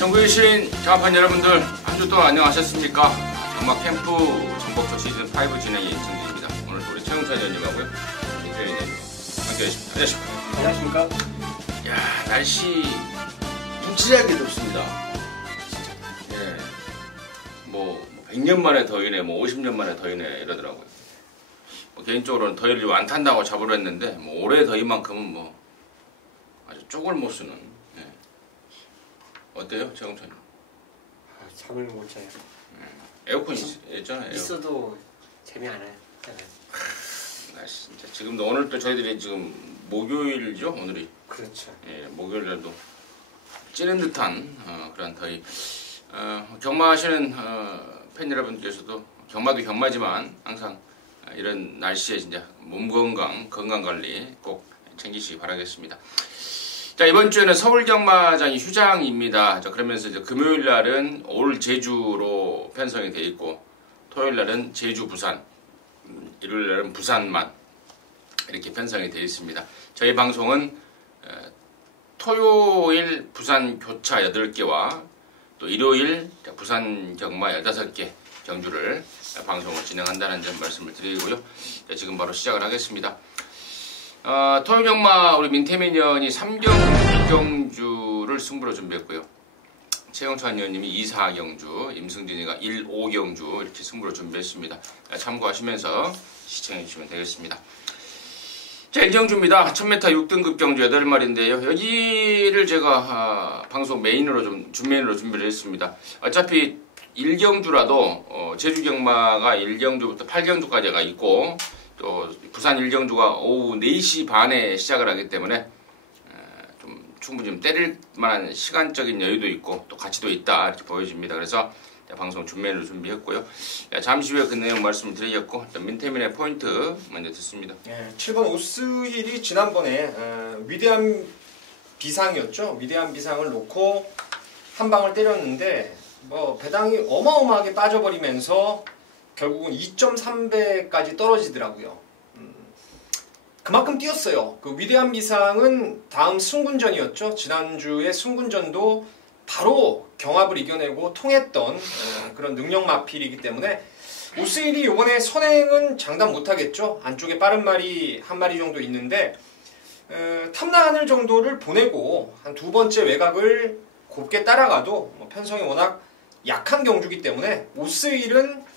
전국에 계신 장합한 여러분들 한 주 동안 안녕하셨습니까? 장막 캠프 전복초 시즌 5 진행의 임승진입니다. 오늘도 우리 최영찬 의원님하고요, 이태현 의원님 함께 하십니다. 안녕하십니까? 야, 날씨 무지하게 덥습니다. 예, 뭐 100년 만에 더위네, 뭐 50년 만에 더위네 이러더라고요. 개인적으로는 더위를 좀 안 탄다고 잡으려 했는데 뭐 올해 더위만큼은 뭐 아주 쪽을 못 쓰는. 예. 어때요, 최영찬님? 잠을 못 자요. 에어컨 있잖아요. 있어도 재미 안 와요. 날씨 진짜 지금도 오늘 또 저희들이 지금 목요일이죠, 오늘이. 그렇죠. 예, 목요일날도 찌는 듯한 그런 더위. 경마하시는 팬 여러분께서도 경마도 경마지만 항상 이런 날씨에 진짜 몸 건강 관리 꼭 챙기시기 바라겠습니다. 자, 이번 주에는 서울 경마장이 휴장입니다. 자, 그러면서 이제 금요일 날은 올 제주로 편성이 되어 있고, 토요일 날은 제주 부산, 일요일 날은 부산만 이렇게 편성이 되어 있습니다. 저희 방송은 토요일 부산 교차 8개와 또 일요일 부산 경마 15개 경주를 방송을 진행한다는 점 말씀을 드리고요. 자, 지금 바로 시작을 하겠습니다. 토요일 경마 우리 민태민 의원이 3경주를 승부로 준비했고요. 최영찬 의원님이 2, 4경주, 임승진이가 1, 5경주 이렇게 승부로 준비했습니다. 참고하시면서 시청해 주시면 되겠습니다. 자, 1경주입니다. 1000m 6등급 경주 8마리인데요. 여기를 제가 방송 메인으로 준메인으로 준비를 했습니다. 어차피 1경주라도 제주 경마가 1경주부터 8경주까지가 있고, 또 부산 1경주가 오후 4시 반에 시작을 하기 때문에 좀 충분히 좀 때릴 만한 시간적인 여유도 있고 또 가치도 있다 이렇게 보여집니다. 그래서 방송 준비를 준비했고요. 잠시 후에 그 내용 말씀을 드리겠고, 민태민의 포인트 먼저 듣습니다. 7번 오스힐이 지난번에 위대한 비상이었죠. 위대한 비상을 놓고 한 방을 때렸는데 뭐 배당이 어마어마하게 빠져버리면서 결국은 2.3배까지 떨어지더라고요. 그만큼 뛰었어요. 그 위대한 비상은 다음 승군전이었죠. 지난주에 승군전도 바로 경합을 이겨내고 통했던 그런 능력 마필이기 때문에 오스힐이 이번에 선행은 장담 못하겠죠. 안쪽에 빠른 말이 한 마리 정도 있는데 탐나하늘 정도를 보내고 한 두 번째 외곽을 곱게 따라가도 편성이 워낙 약한 경주기 때문에 오스힐은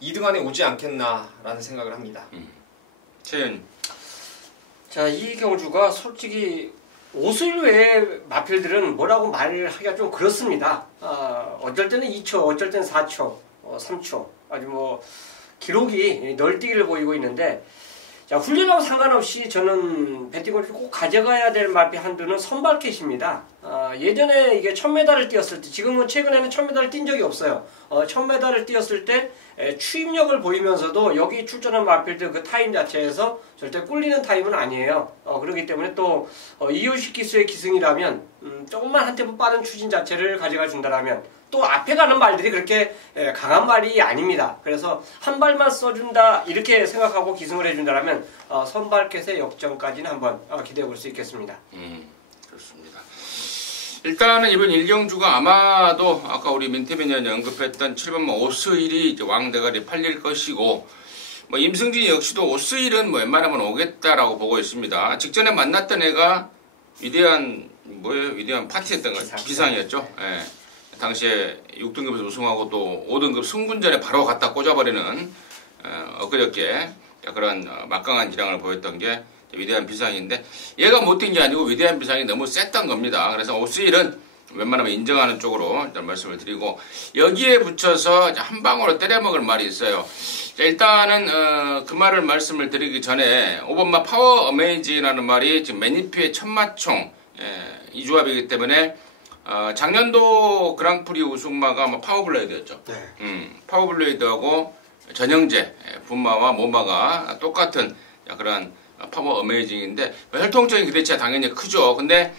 2등 안에 오지 않겠나라는 생각을 합니다. 최현. 자, 이 경주가 솔직히 오스힐 외의 마필들은 뭐라고 말하기가 좀 그렇습니다. 어쩔 때는 2초, 어쩔 때는 4초, 3초. 아주 뭐 기록이 널뛰기를 보이고 있는데, 자, 훈련하고 상관없이 저는 배팅골프 꼭 가져가야 될 마필 한두는 선발캣입니다. 예전에 이게 1000m를 뛰었을 때, 지금은 최근에는 1000m를 뛴 적이 없어요. 1000m를 뛰었을 때 추임력을 보이면서도 여기 출전한 마필들 그 타임 자체에서 절대 꿀리는 타임은 아니에요. 그렇기 때문에 또 이효식 기수의 기승이라면 조금만 한 템포 빠른 추진 자체를 가져가 준다라면 또 앞에 가는 말들이 그렇게 강한 말이 아닙니다. 그래서 한 발만 써준다 이렇게 생각하고 기승을 해준다라면 선발캣의 역전까지는 한번 기대해 볼 수 있겠습니다. 그렇습니다. 일단은 이번 1경주가 아마도 아까 우리 민태민 의원이 언급했던 7번 오스힐이 왕대가리 팔릴 것이고, 뭐 임승진 역시도 오스힐은 뭐 웬만하면 오겠다라고 보고 있습니다. 직전에 만났던 애가 위대한 파티했던 거 비상이었죠. 예. 당시에 6등급에서 우승하고 또 5등급 승군전에 바로 갖다 꽂아버리는 엊그저께 그런 막강한 기량을 보였던 게 위대한 비상인데, 얘가 못 뛴 게 아니고 위대한 비상이 너무 셌던 겁니다. 그래서 오스힐은 웬만하면 인정하는 쪽으로 일단 말씀을 드리고, 여기에 붙여서 한 방으로 때려먹을 말이 있어요. 자, 일단은 그 말을 말씀을 드리기 전에 5번마 파워 어메이징이라는 말이 지금 매니피의 천마총 이 조합이기 때문에 작년도 그랑프리 우승마가 파워블레이드였죠. 네. 파워블레이드하고 전형제 분마와 모마가 똑같은 그런 파워 어메이징인데 혈통적인 기대치가 당연히 크죠. 근데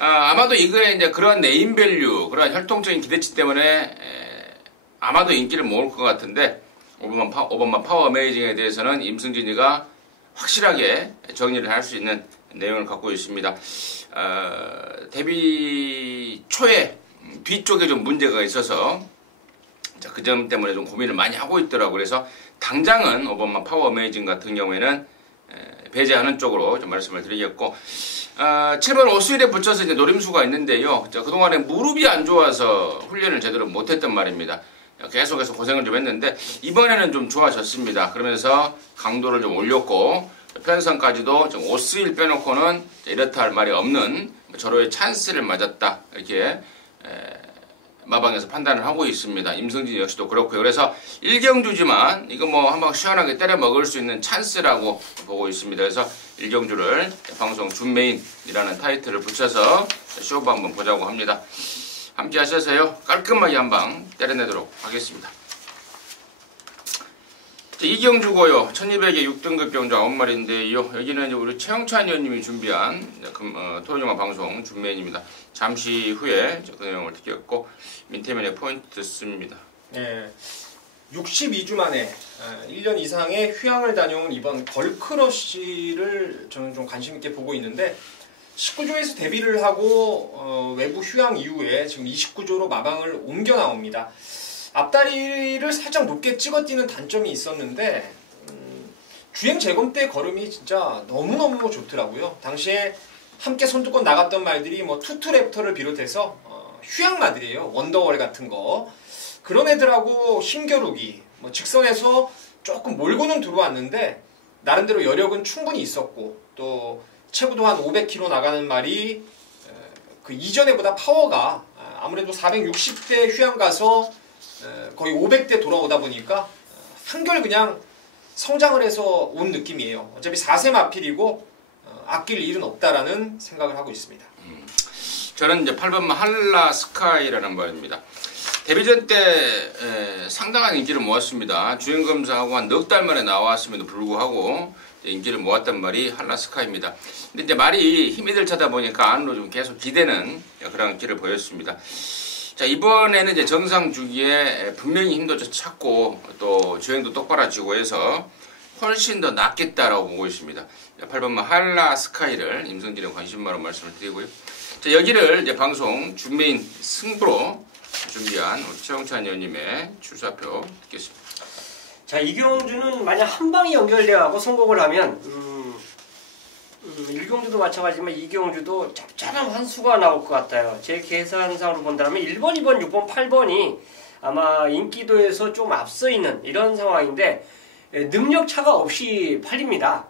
아마도 이거에 이제 그런 네임밸류, 그런 혈통적인 기대치 때문에 아마도 인기를 모을 것 같은데, 5번만 파워 어메이징에 대해서는 임승진이가 확실하게 정리를 할 수 있는 내용을 갖고 있습니다. 데뷔 초에 뒤쪽에 좀 문제가 있어서 자, 그 점 때문에 좀 고민을 많이 하고 있더라고요. 그래서 당장은 오버마 파워 어메이징 같은 경우에는 배제하는 쪽으로 좀 말씀을 드리겠고 7번 오스윌에 붙여서 이제 노림수가 있는데요. 자, 그동안에 무릎이 안 좋아서 훈련을 제대로 못했단 말입니다. 계속해서 고생을 좀 했는데 이번에는 좀 좋아졌습니다. 그러면서 강도를 좀 올렸고 편성까지도 좀 오스윌 빼놓고는 이렇다 할 말이 없는 절호의 찬스를 맞았다 이렇게 마방에서 판단을 하고 있습니다. 임성진 역시도 그렇고요. 그래서 1경주지만 이거 뭐 한방 시원하게 때려 먹을 수 있는 찬스라고 보고 있습니다. 그래서 1경주를 방송 준메인이라는 타이틀을 붙여서 쇼부 한번 보자고 합니다. 함께 하셔서요 깔끔하게 한방 때려내도록 하겠습니다. 2경주고요. 1200의 6등급 경주 9마리인데요. 여기는 이제 우리 최영찬 의원님이 준비한 토요일영화 방송 준메인입니다. 잠시 후에 그 내용을 듣겠고 민태면의 포인트 듣습니다. 네, 62주 만에 1년 이상의 휴양을 다녀온 이번 걸크러쉬를 저는 좀 관심 있게 보고 있는데 19조에서 데뷔를 하고 외부 휴양 이후에 지금 29조로 마방을 옮겨 나옵니다. 앞다리를 살짝 높게 찍어뛰는 단점이 있었는데 주행 재검 때 걸음이 진짜 너무너무 좋더라고요. 당시에 함께 손두권 나갔던 말들이 뭐 투투랩터를 비롯해서 휴양마들이에요. 원더월 같은 거. 그런 애들하고 힘겨루기, 뭐 직선에서 조금 몰고는 들어왔는데 나름대로 여력은 충분히 있었고 또 최고도 한 500km 나가는 말이 그 이전에보다 파워가 아무래도 460대 휴양 가서 거의 500대 돌아오다 보니까 한결 그냥 성장을 해서 온 느낌이에요. 어차피 4세 마필이고 아낄 일은 없다라는 생각을 하고 있습니다. 저는 이제 8번마 한라 스카이라는 말입니다. 데뷔전 때 상당한 인기를 모았습니다. 주행검사하고 한 넉 달 만에 나왔음에도 불구하고 인기를 모았단 말이 한라 스카이입니다. 근데 이제 말이 힘이 들 차다 보니까 안으로 좀 계속 기대는 그런 인기를 보였습니다. 자, 이번에는 이제 정상 주기에 분명히 힘도 찾고 또 주행도 똑바라지고 해서 훨씬 더 낫겠다라고 보고 있습니다. 8번마 한라 스카이를 임성진의 관심마로 말씀을 드리고요. 자, 여기를 이제 방송 준메인 승부로 준비한 우리 최영찬 의원님의 출사표 듣겠습니다. 자, 이경주는 만약 한 방이 연결되어가고 성공을 하면 1경주도 마찬가지지만 2경주도 짭짤한 환수가 나올 것 같아요. 제 계산상으로 본다면 1번, 2번, 6번, 8번이 아마 인기도에서 좀 앞서 있는 이런 상황인데 능력 차가 없이 팔립니다.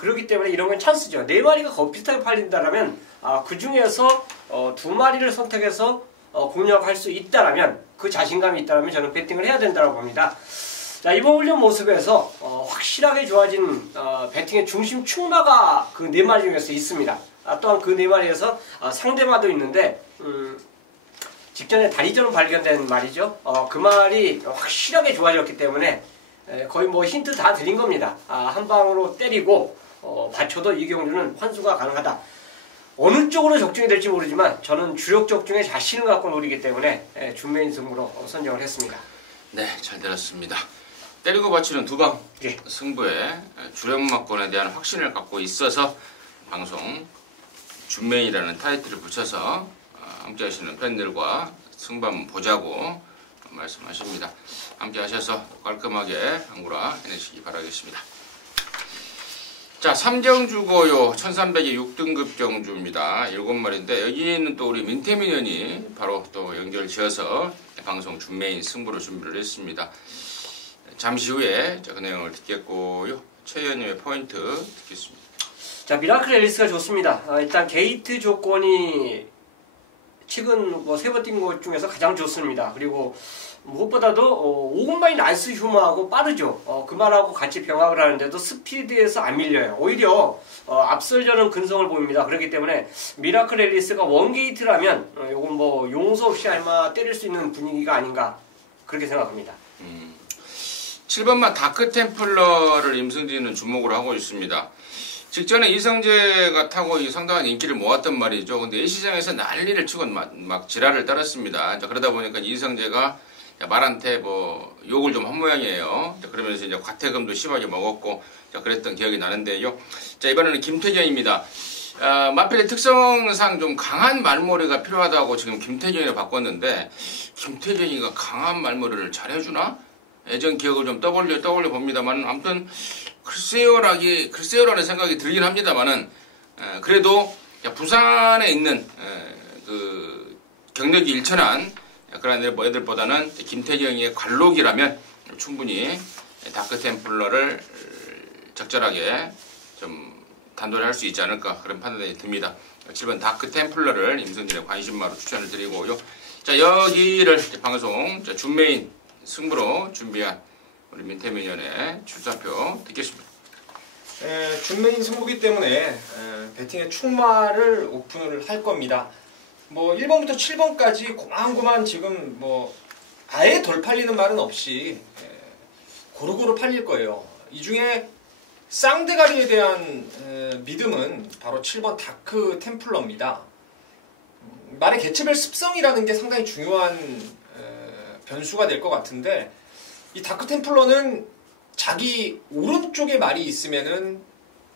그렇기 때문에 이런 건 찬스죠. 4마리가 거의 비슷하게 팔린다면 그 중에서 2마리를 선택해서 공략할 수 있다면 그 자신감이 있다면 저는 배팅을 해야 된다고 봅니다. 자, 이번 훈련 모습에서 확실하게 좋아진 배팅의 중심 충마가 그 4마리 중에서 있습니다. 또한 그 4마리에서 상대마도 있는데 직전에 다리저는 발견된 말이죠. 그 말이 확실하게 좋아졌기 때문에 거의 뭐 힌트 다 드린 겁니다. 한 방으로 때리고 받쳐도 이경주는 환수가 가능하다. 어느 쪽으로 적중이 될지 모르지만 저는 주력 적중에 자신을 갖고 노리기 때문에 준메인 승부로 선정을 했습니다. 네, 잘 들었습니다. 때리고 받치는 두방 예. 승부에 주력마권에 대한 확신을 갖고 있어서 방송 준메인이라는 타이틀을 붙여서 함께 하시는 팬들과 승부 한번 보자고 말씀하십니다. 함께 하셔서 깔끔하게 한구라 해내시기 바라겠습니다. 자, 3경주고요. 1300의 6등급 경주입니다. 7마리인데 여기는 또 우리 민태민 의원이 바로 또 연결 지어서 방송 준메인 승부로 준비를 했습니다. 잠시 후에 그 내용을 듣겠고요. 최 의원님의 포인트 듣겠습니다. 자, 미라클 앨리스가 좋습니다. 일단 게이트 조건이 최근 뭐 3번 뛴 것 중에서 가장 좋습니다. 그리고 무엇보다도 5군바인 난스 휴머하고 빠르죠. 그 말하고 같이 병합을 하는데도 스피드에서 안 밀려요. 오히려 앞설려는 근성을 보입니다. 그렇기 때문에 미라클 앨리스가 원게이트라면 요건 뭐 용서 없이 아마 때릴 수 있는 분위기가 아닌가 그렇게 생각합니다. 7번마 다크템플러를 임성진은 주목을 하고 있습니다. 직전에 이성재가 타고 상당한 인기를 모았단 말이죠. 근데 A시장에서 난리를 치고 막 지랄을 떨었습니다. 자, 그러다 보니까 이성재가 말한테 뭐 욕을 좀 한 모양이에요. 자, 그러면서 이제 과태금도 심하게 먹었고 자, 그랬던 기억이 나는데요. 자, 이번에는 김태경입니다. 마필의 특성상 좀 강한 말머리가 필요하다고 지금 김태경이를 바꿨는데 김태경이가 강한 말머리를 잘해주나? 예전 기억을 좀 떠올려 봅니다만 아무튼 글쎄요라는 생각이 들긴 합니다만은 그래도 부산에 있는 그 경력이 일천한 그런 애들보다는 김태경이의 관록이라면 충분히 다크템플러를 적절하게 좀 단도를 할 수 있지 않을까 그런 판단이 듭니다. 7번 다크템플러를 임승진의 관심마로 추천을 드리고요. 자, 여기를 방송 준메인 승부로 준비한 우리 민태민연의 출사표 듣겠습니다. 준메인 승부기 때문에 배팅의 충마를 오픈을 할 겁니다. 뭐 1번부터 7번까지 고만고만 지금 뭐 아예 덜 팔리는 말은 없이 고루고루 팔릴 거예요. 이 중에 쌍대가리에 대한 믿음은 바로 7번 다크 템플러입니다. 말의 개체별 습성이라는 게 상당히 중요한 변수가 될 것 같은데 이 다크 템플러는 자기 오른쪽에 말이 있으면은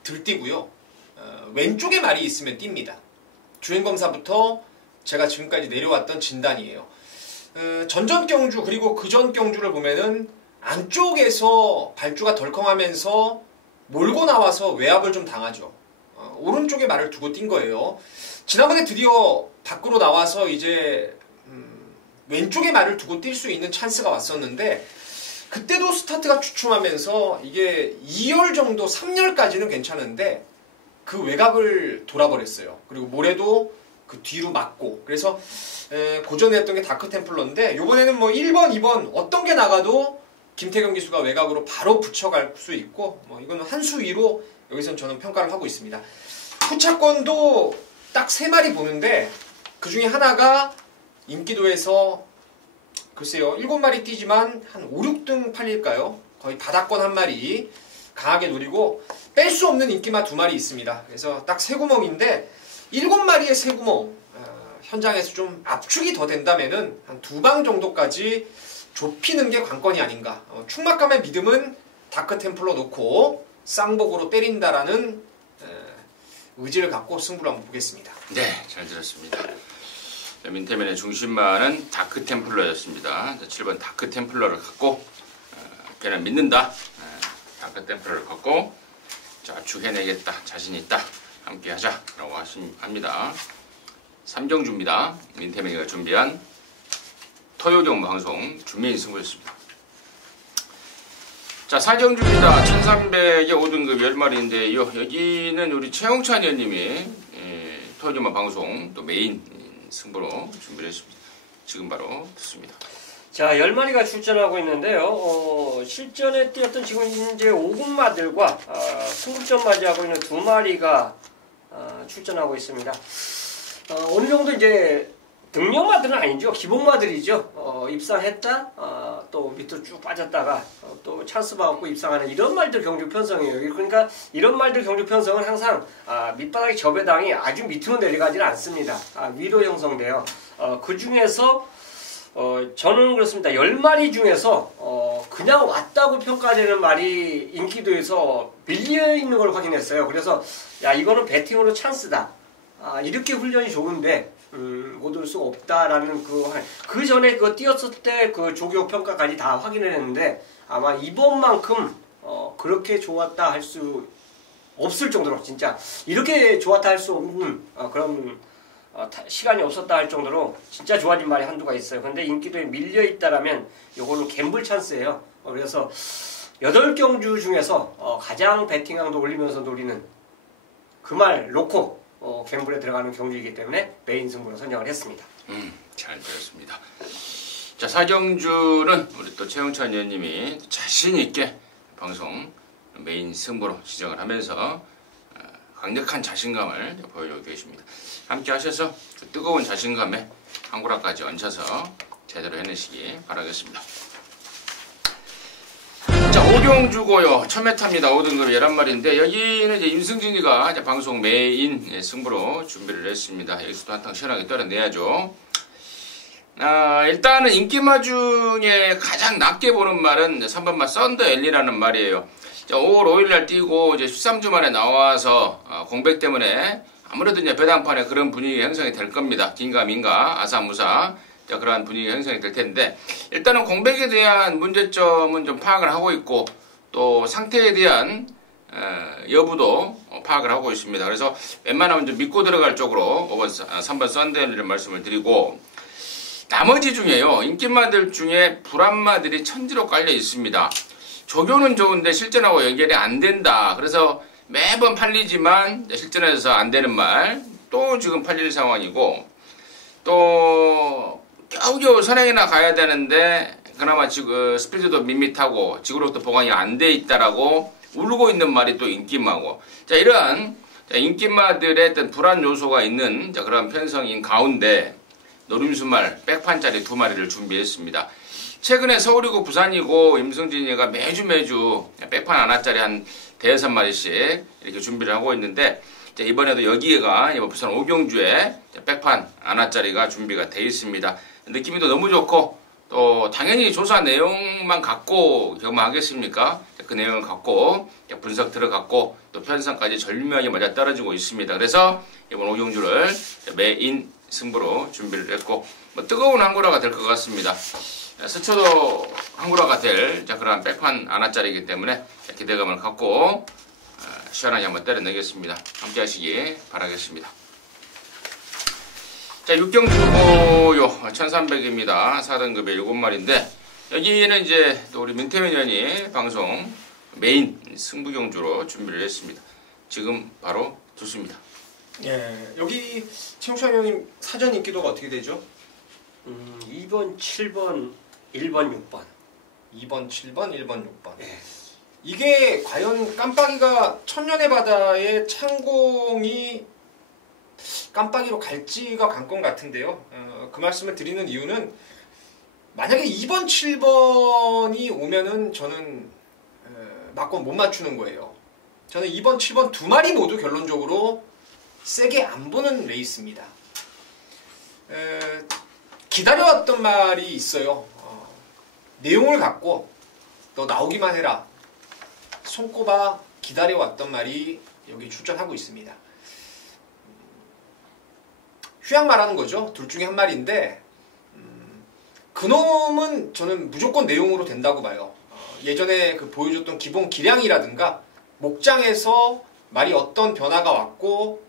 들뛰고요. 왼쪽에 말이 있으면 뜁니다. 주행검사부터 제가 지금까지 내려왔던 진단이에요. 전전 경주 그리고 그전 경주를 보면은 안쪽에서 발주가 덜컹하면서 몰고 나와서 외압을 좀 당하죠. 오른쪽에 말을 두고 뛴 거예요. 지난번에 드디어 밖으로 나와서 이제 왼쪽에 말을 두고 뛸 수 있는 찬스가 왔었는데 그때도 스타트가 주춤하면서 이게 2열 정도 3열까지는 괜찮은데 그 외곽을 돌아버렸어요. 그리고 모래도 그 뒤로 맞고 그래서 고전에 했던 게 다크템플러인데 요번에는 뭐 1번, 2번 어떤 게 나가도 김태경 기수가 외곽으로 바로 붙여갈 수 있고 뭐 이거는 한 수 위로 여기선 저는 평가를 하고 있습니다. 후차권도 딱 3마리 보는데 그 중에 하나가 인기도에서 글쎄요 7마리 뛰지만 한 5, 6등 팔릴까요? 거의 바닥권 한 마리 강하게 노리고 뺄 수 없는 인기마 2마리 있습니다. 그래서 딱 3구멍인데 7마리의 3구멍 현장에서 좀 압축이 더 된다면은 한 2방 정도까지 좁히는 게 관건이 아닌가. 충막감의 믿음은 다크템플러 놓고 쌍복으로 때린다라는 의지를 갖고 승부를 한번 보겠습니다. 네, 잘 들었습니다. 민태면의 중심만은 다크템플러였습니다. 7번 다크템플러를 갖고 걔는 믿는다. 다크템플러를 갖고 쭉 해내겠다. 자신 있다. 함께 하자 라고 합니다. 3경주입니다. 민태면이가 준비한 토요경 방송 준메인 승부였습니다. 자, 4경주입니다. 1300의 5등급 10마리인데요. 여기는 우리 최영찬 의원님이 토요경 방송 또 메인 승부로 준비를 했습니다. 지금 바로 듣습니다. 자, 10마리가 출전하고 있는데요. 실전에 뛰었던 지금 이제 5군마들과 승급전 맞이하고 있는 2마리가 출전하고 있습니다. 어느 정도 이제 등력마들은 아니죠. 기본마들이죠. 입상했다, 또 밑으로 쭉 빠졌다가 또 찬스 받고 입상하는 이런 말들 경주 편성이에요. 그러니까 이런 말들 경주 편성은 항상 밑바닥의 저배당이 아주 밑으로 내려가지는 않습니다. 위로 형성돼요. 그 중에서 저는 그렇습니다. 10마리 중에서 그냥 왔다고 평가되는 말이 인기도에서 밀려있는 걸 확인했어요. 그래서 야, 이거는 배팅으로 찬스다. 이렇게 훈련이 좋은데 못 올 수 없다라는 그 전에 그 뛰었을 때 그 조교 평가까지 다 확인을 했는데 아마 이번만큼 그렇게 좋았다 할 수 없을 정도로 진짜 이렇게 좋았다 할 수 없는 그런 시간이 없었다 할 정도로 진짜 좋아진 말이 한두가 있어요. 근데 인기도에 밀려 있다라면 요거는 갬블 찬스예요. 그래서 8경주 중에서 가장 배팅강도 올리면서 노리는 그 말 놓고 갬블에 들어가는 경주이기 때문에 메인 승부로 선정을 했습니다. 잘 들었습니다. 자, 4경주는 우리 또 최영찬 의원님이 자신있게 방송 메인 승부로 지정을 하면서 강력한 자신감을 보여주고 계십니다. 함께 하셔서 그 뜨거운 자신감에 한 구라까지 얹혀서 제대로 해내시기 바라겠습니다. 자, 5경주고요. 1000m입니다. 5등급 11마리인데 여기는 이제 임승진이가 이제 방송 메인 승부로 준비를 했습니다. 여기서도 한탕 시원하게 떨어내야죠. 일단은 인기마 중에 가장 낮게 보는 말은 3번마 썬더 엘리라는 말이에요. 자, 5월 5일날 뛰고 이제 13주 만에 나와서 공백 때문에 아무래도 이제 배당판에 그런 분위기 형성이 될 겁니다. 긴가민가, 아사무사. 자, 그러한 분위기 형성이 될 텐데, 일단은 공백에 대한 문제점은 좀 파악을 하고 있고, 또 상태에 대한 여부도 파악을 하고 있습니다. 그래서 웬만하면 좀 믿고 들어갈 쪽으로 3번 썬데이를 말씀을 드리고, 나머지 중에요, 인기마들 중에 불안마들이 천지로 깔려 있습니다. 조교는 좋은데 실전하고 연결이 안 된다. 그래서 매번 팔리지만 실전에서 안 되는 말, 또 지금 팔릴 상황이고, 또 겨우겨우 선행이나 가야 되는데 그나마 지금 스피드도 밋밋하고 지구로부터 보관이 안 돼 있다라고 울고 있는 말이 또 인기마고. 자, 이러한 인기마들의 어떤 불안 요소가 있는 그런 편성인 가운데 노림수말 백판짜리 2마리를 준비했습니다. 최근에 서울이고 부산이고 임승진이가 매주 백판 하나짜리 한 5-6마리씩 이렇게 준비를 하고 있는데, 이번에도 여기가 부산 오경주에 백판 하나짜리가 준비가 되어 있습니다. 느낌이 또 너무 좋고, 또 당연히 조사 내용만 갖고 경험하겠습니까? 그 내용을 갖고 분석 들어갔고, 또 편성까지 절묘하게 맞아 떨어지고 있습니다. 그래서 이번 오경주를 메인 승부로 준비를 했고, 뜨거운 항구라가 될 것 같습니다. 스쳐도 항구라가 될 그런 백판 하나짜리이기 때문에 기대감을 갖고 시원하게 한번 때려내겠습니다. 함께 하시기 바라겠습니다. 자, 육경주고요 1300입니다. 4등급의 7마리인데, 여기는 이제 또 우리 민태민연이 방송 메인 승부경주로 준비를 했습니다. 지금 바로 좋습니다. 예, 여기 최용찬 형님 사전 인기도가 어떻게 되죠? 2번, 7번, 1번, 6번. 2번, 7번, 1번, 6번. 예. 이게 과연 깜빡이가 천년의 바다의 창공이 깜빡이로 갈지가 관건 같은데요. 그 말씀을 드리는 이유는, 만약에 2번, 7번이 오면은 저는 막권 못 맞추는 거예요. 저는 2번, 7번 2마리 모두 결론적으로 세게 안 보는 레이스입니다. 기다려왔던 말이 있어요. 내용을 갖고 너 나오기만 해라. 손꼽아 기다려왔던 말이 여기 출전하고 있습니다. 휴양 말하는 거죠. 둘 중에 한 말인데, 그놈은 저는 무조건 내용으로 된다고 봐요. 예전에 그 보여줬던 기본 기량이라든가 목장에서 말이 어떤 변화가 왔고,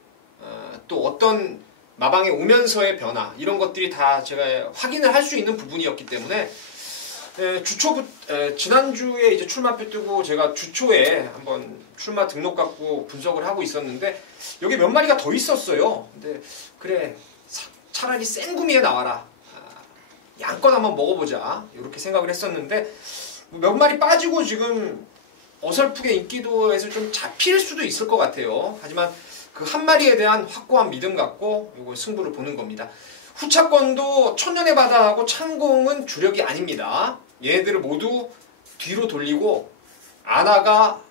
또 어떤 마방에 오면서의 변화, 이런 것들이 다 제가 확인을 할 수 있는 부분이었기 때문에, 지난주에 이제 출마표 뜨고 제가 주초에 한번 출마 등록 갖고 분석을 하고 있었는데, 여기 몇 마리가 더 있었어요. 근데 그래, 차라리 생구미에 나와라, 양껏 한번 먹어보자, 이렇게 생각을 했었는데, 몇 마리 빠지고 지금 어설프게 인기도에서 좀 잡힐 수도 있을 것 같아요. 하지만 그 한 마리에 대한 확고한 믿음 갖고 이거 승부를 보는 겁니다. 후차권도 천년의 바다하고 창공은 주력이 아닙니다. 얘네들을 모두 뒤로 돌리고 아나가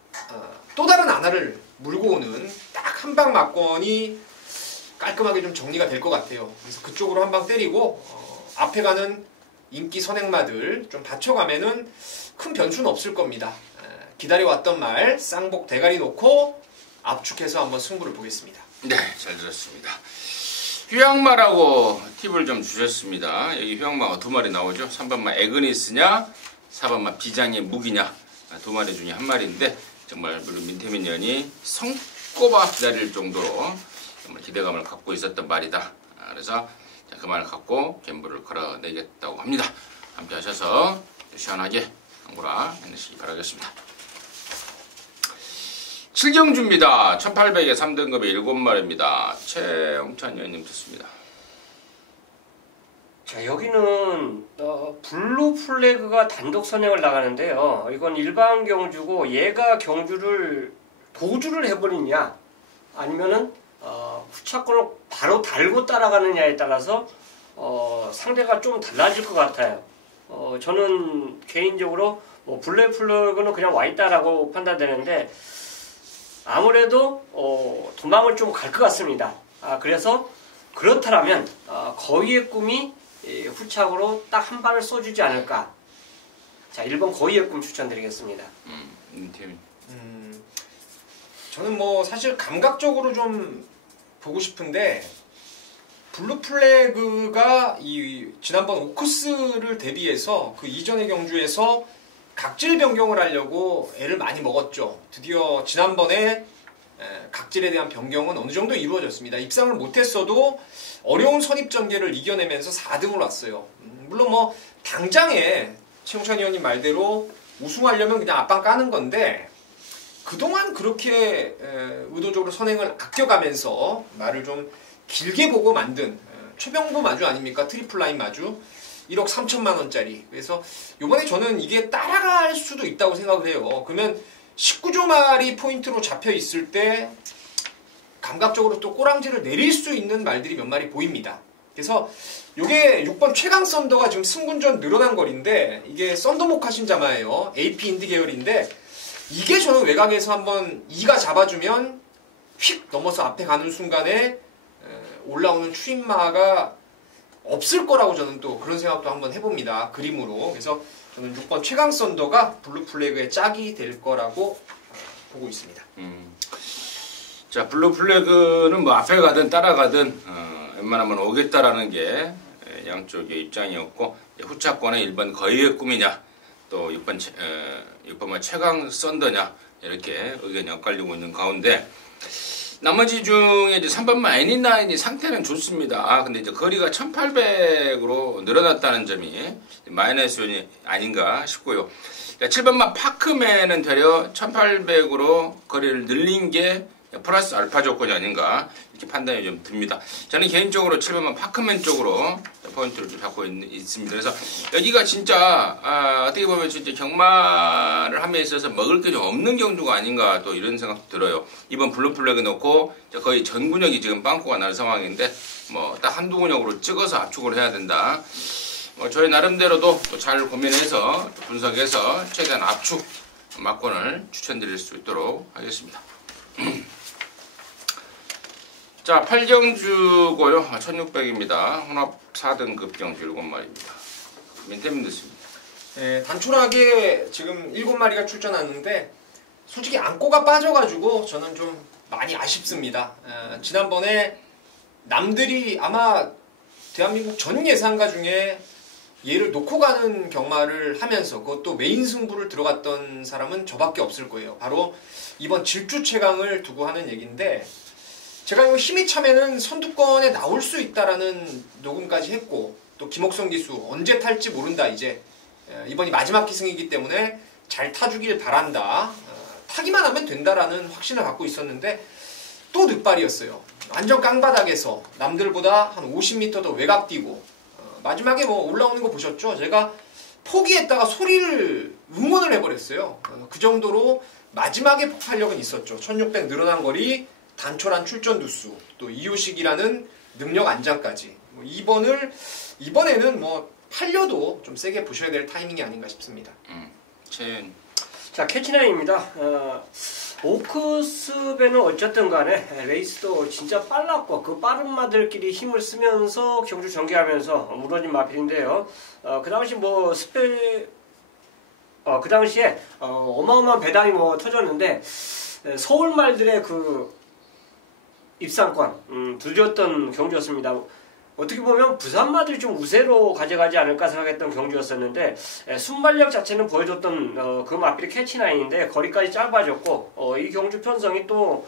또 다른 아나를 물고 오는 딱 한 방 막권이 깔끔하게 좀 정리가 될 것 같아요. 그래서 그쪽으로 한 방 때리고 앞에 가는 인기 선행마들 좀 받쳐가면은 큰 변수는 없을 겁니다. 기다려왔던 말 쌍복 대가리 놓고 압축해서 한번 승부를 보겠습니다. 네, 잘 들었습니다. 휴양마라고 팁을 좀 주셨습니다. 여기 휴양마가 2마리 나오죠. 3번마 에그니스냐, 4번마 비장의 무기냐, 2마리 중에 한 마리인데, 정말 물론 민태민연이 손꼽아 기다릴 정도로 정말 기대감을 갖고 있었던 말이다. 그래서 그 말을 갖고 갬블을 걸어내겠다고 합니다. 함께 하셔서 시원하게 항구라 해내시기 바라겠습니다. 7경주입니다. 1800에 3등급의 7마리입니다. 최영찬 의원님 듣습니다. 자, 여기는 블루 플래그가 단독 선행을 나가는데요. 이건 일반 경주고, 얘가 경주를 도주를 해버리냐, 아니면은 후차권을 바로 달고 따라가느냐에 따라서 상대가 좀 달라질 것 같아요. 저는 개인적으로 블루 플래그는 그냥 와있다라고 판단되는데, 아무래도 도망을 좀 갈 것 같습니다. 그래서 그렇다면 거위의 꿈이 후착으로 딱 한 발을 쏘주지 않을까. 자, 1번 거위의 꿈 추천드리겠습니다. 저는 뭐 사실 감각적으로 좀 보고 싶은데 블루플래그가 이 지난번 오크스를 대비해서 그 이전의 경주에서 각질 변경을 하려고 애를 많이 먹었죠. 드디어 지난번에 각질에 대한 변경은 어느 정도 이루어졌습니다. 입상을 못했어도 어려운 선입 전개를 이겨내면서 4등으로 왔어요. 물론 뭐 당장에 최용찬 의원님 말대로 우승하려면 그냥 앞방 까는 건데 그동안 그렇게 의도적으로 선행을 아껴가면서 말을 좀 길게 보고 만든 최병보 마주 아닙니까? 트리플라인 마주 1억 3천만 원짜리. 그래서 이번에 저는 이게 따라갈 수도 있다고 생각을 해요. 그러면 19조 말이 포인트로 잡혀 있을 때 감각적으로 또 꼬랑지를 내릴 수 있는 말들이 몇 마리 보입니다. 그래서 이게 6번 최강 썬더가 지금 승군전 늘어난 거리인데 이게 썬더 모카신자마예요. AP 인디 계열인데 이게 저는 외곽에서 한번 2가 잡아주면 휙 넘어서 앞에 가는 순간에 올라오는 추임마가 없을 거라고 저는 또 그런 생각도 한번 해봅니다. 그림으로. 그래서 저는 6번 최강 썬더가 블루플래그의 짝이 될 거라고 보고 있습니다. 자, 블루플래그는 뭐 앞에 가든 따라가든 웬만하면 오겠다라는 게 양쪽의 입장이었고 후차권의 1번 거의의 꿈이냐 또 6번 최강 썬더냐 이렇게 의견이 엇갈리고 있는 가운데 나머지 중에 이제 3번 마이니나인이 상태는 좋습니다. 근데 이제 거리가 1800으로 늘어났다는 점이 마이너스 요인이 아닌가 싶고요. 7번마 파크맨은 되려 1800으로 거리를 늘린 게 플러스 알파 조건이 아닌가 이렇게 판단이 좀 듭니다. 저는 개인적으로 7번만 파크맨 쪽으로 포인트를 좀 잡고 있습니다. 그래서 여기가 진짜 어떻게 보면 진짜 경마를 함에 있어서 먹을 게 좀 없는 경주가 아닌가 또 이런 생각도 들어요. 이번 블루플래그 넣고 거의 전 근육이 지금 빵꾸가 날 상황인데 뭐 딱 한두 근육으로 찍어서 압축을 해야 된다. 저희 나름대로도 또 잘 고민해서 분석해서 최대한 압축 막권을 추천드릴 수 있도록 하겠습니다. 자, 8경주고요. 1600입니다. 혼합 4등급 경주 7마리입니다. 민태민 됐습니다. 네, 단촐하게 지금 7마리가 출전하는데 솔직히 안고가 빠져가지고 저는 좀 많이 아쉽습니다. 지난번에 남들이 아마 대한민국 전 예상가 중에 얘를 놓고 가는 경마를 하면서 그것도 메인 승부를 들어갔던 사람은 저밖에 없을 거예요. 바로 이번 질주 최강을 두고 하는 얘기인데 제가 이 힘이 차면은 선두권에 나올 수 있다라는 녹음까지 했고 또 김옥성 기수 언제 탈지 모른다 이제 이번이 마지막 기승이기 때문에 잘 타주길 바란다 타기만 하면 된다라는 확신을 갖고 있었는데 또 늑발이었어요. 완전 깡바닥에서 남들보다 한 50m 더 외곽 뛰고 마지막에 뭐 올라오는 거 보셨죠? 제가 포기했다가 소리를 응원을 해버렸어요. 그 정도로 마지막에 폭발력은 있었죠. 1600 늘어난 거리, 단촐한 출전 두수, 또 이유식이라는 능력 안장까지. 이번에는 뭐 팔려도 좀 세게 보셔야 될 타이밍이 아닌가 싶습니다. 자, 캐치나인입니다. 오크스배는 어쨌든 간에 레이스도 진짜 빨랐고 그 빠른 마들끼리 힘을 쓰면서 경주 전개하면서 무너진 마필인데요. 그 당시 뭐 그 당시에 어마어마한 배당이 뭐 터졌는데 서울 말들의 그 입상권 두려웠던 경주였습니다. 어떻게 보면 부산마들이 좀 우세로 가져가지 않을까 생각했던 경주였었는데 순발력 자체는 보여줬던 그 마필이 캐치나인인데 거리까지 짧아졌고 이 경주 편성이 또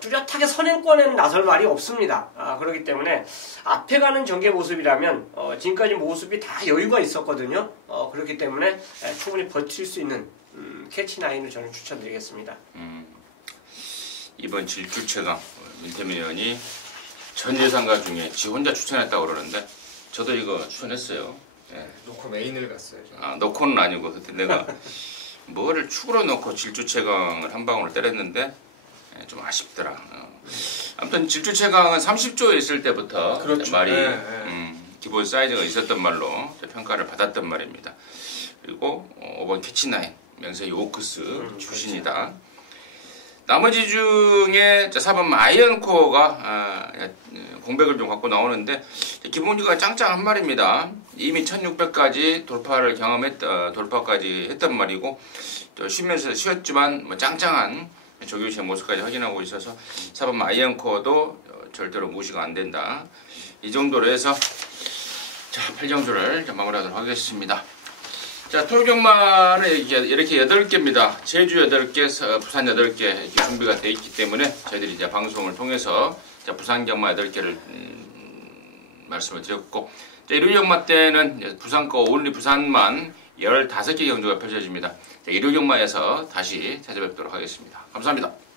뚜렷하게 선행권에는 나설 말이 없습니다. 그렇기 때문에 앞에 가는 전개 모습이라면 지금까지 모습이 다 여유가 있었거든요. 그렇기 때문에 충분히 버틸 수 있는 캐치나인을 저는 추천드리겠습니다. 이번 질주 최강 민태민 의원이 전 예상가 중에 지 혼자 추천했다고 그러는데 저도 이거 추천했어요. 예. 놓고 메인을 갔어요. 놓고는 아니고 그때 내가 뭐를 축으로 놓고 질주 최강을 한 방울을 때렸는데 좀 아쉽더라. 아무튼 질주 최강은 30조에 있을 때부터 그렇죠. 말이 기본 사이즈가 있었던 말로 평가를 받았던 말입니다. 그리고 5번 캐치나인 명세이 오크스 출신이다. 나머지 중에 4번 아이언코어가 공백을 좀 갖고 나오는데 기본기가 짱짱한 말입니다. 이미 1600까지 돌파까지 했단 말이고 쉬면서 쉬었지만 뭐 짱짱한 조교시의 모습까지 확인하고 있어서 4번 아이언코어도 절대로 무시가 안 된다. 이 정도로 해서 자, 8경주를 마무리하도록 하겠습니다. 자, 토요경마는 이렇게 8개입니다. 제주 8개, 부산 8개 이렇게 준비가 되어 있기 때문에 저희들이 이제 방송을 통해서 부산 경마 8개를 말씀을 드렸고, 일요경마 때는 부산 거 온리 부산만 15개 경주가 펼쳐집니다. 일요경마에서 다시 찾아뵙도록 하겠습니다. 감사합니다.